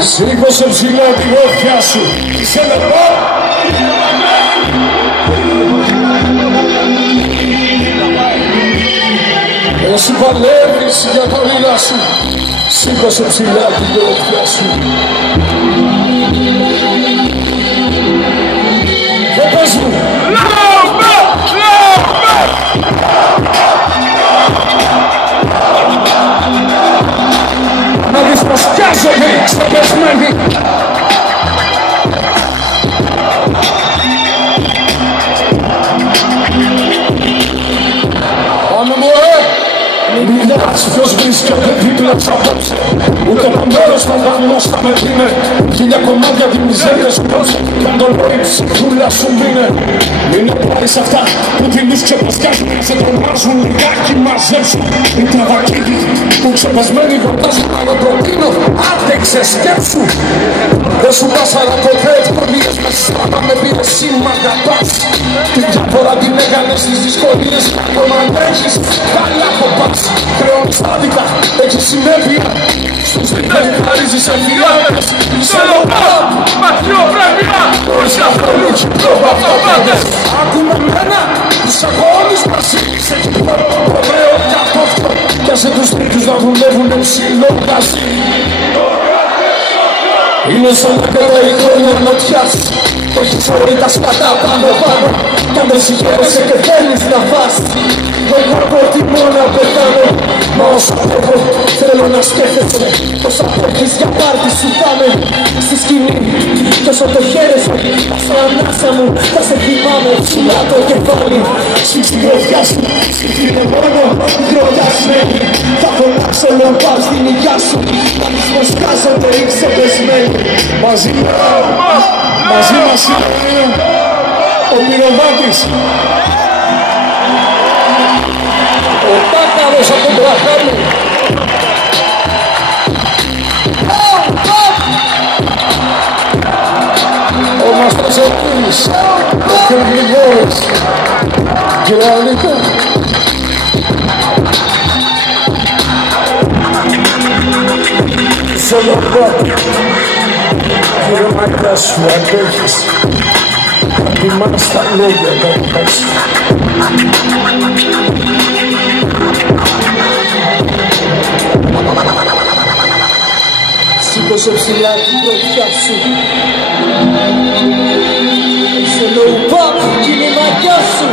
Σήκωσε ψηλά τη γόφια σου. Είσαι νερό. Εσύ παλεύεις για τα όνειρά σου. Σήκωσε ψηλά τη γόφια σου. Και πες μου. Να δεις πως πιάζομαι στο πεσμένοι. Πάμε μωρέ. Μην κοιτάς ποιος βρίσκεται δίπλα της απόψε. Ούτε το μέρος να δανειμός θα με δίνε. Χίλια κομμάτια τη μιζέρια σου κόψε. Κι αν το λέει ψυχούλα σου μείνε. Μην πάρεις αυτά που τιμούς ξεπασκάζουν. Σε τρομάζουν λιγάκι μαζέψουν. Οι τραβακίδοι που ξεπεσμένοι γιορτάζουν. Να το προτείνω, άντεξε σκέψου. Δεν σου πάσαρα ποτέ ευκολίες. Με στράτα με πήρες σήμα αγαπάς. Την διαφορά την έκανες στις δυσκολίες. Ακόμα αν έχεις καλά κοπάς. Χρεώνεις άδικα, έχεις συνέπεια. Στους δεν χαρίζεις εμφυλάδες. Είσαι λοπά, μαθιοπρέπεια. Χωρίς καθόλου προπαυτοπάτες. Άκουμε μένα, τους αγώνες μαζί. Σε κυκλό, ωραίο κι απόφτω. Κι άσε τους τρίτους να δουλεύουνε ψηλό καζί. Είναι σαν να κρατάει χρόνια νοτιάς. Έχεις όλοι τα σκατά πάνω πάνω. Κι αν δεν συγχαίρεσαι και θέλεις να φας. Εγώ προτιμώ να πεθάνω. Μα όσο έχω θέλω να σκέφτεσαι πως απέχεις για πάρτι σου πάμε στη σκηνή. Κι όσο το χαίρεσαι στο ανάσα μου θα σε θυμάμαι ψηλά το κεφάλι. Στη γροφιά σου, σκεφτείτε μόνο γρογιασμένη. Θα φωνάξω λομπά στην υγειά σου. Να μη σκάζονται οι ξεπεσμένοι. Μαζί μας είναι ο Μυρωμάτης. Ο Τάκαρος από τον Τραχάνη. Ο Μαστρασοπούλης. Ο Κερδηγόρης. Κύριε Αλίκα. Σολοπάτη. Κύριε Μάκρα σου αντέχεις. Αντιμάς τα λόγια τα πας. Σήκωσε ψηλά την πρωτιά σου. Είσαι low pop, είναι η μαγιά σου.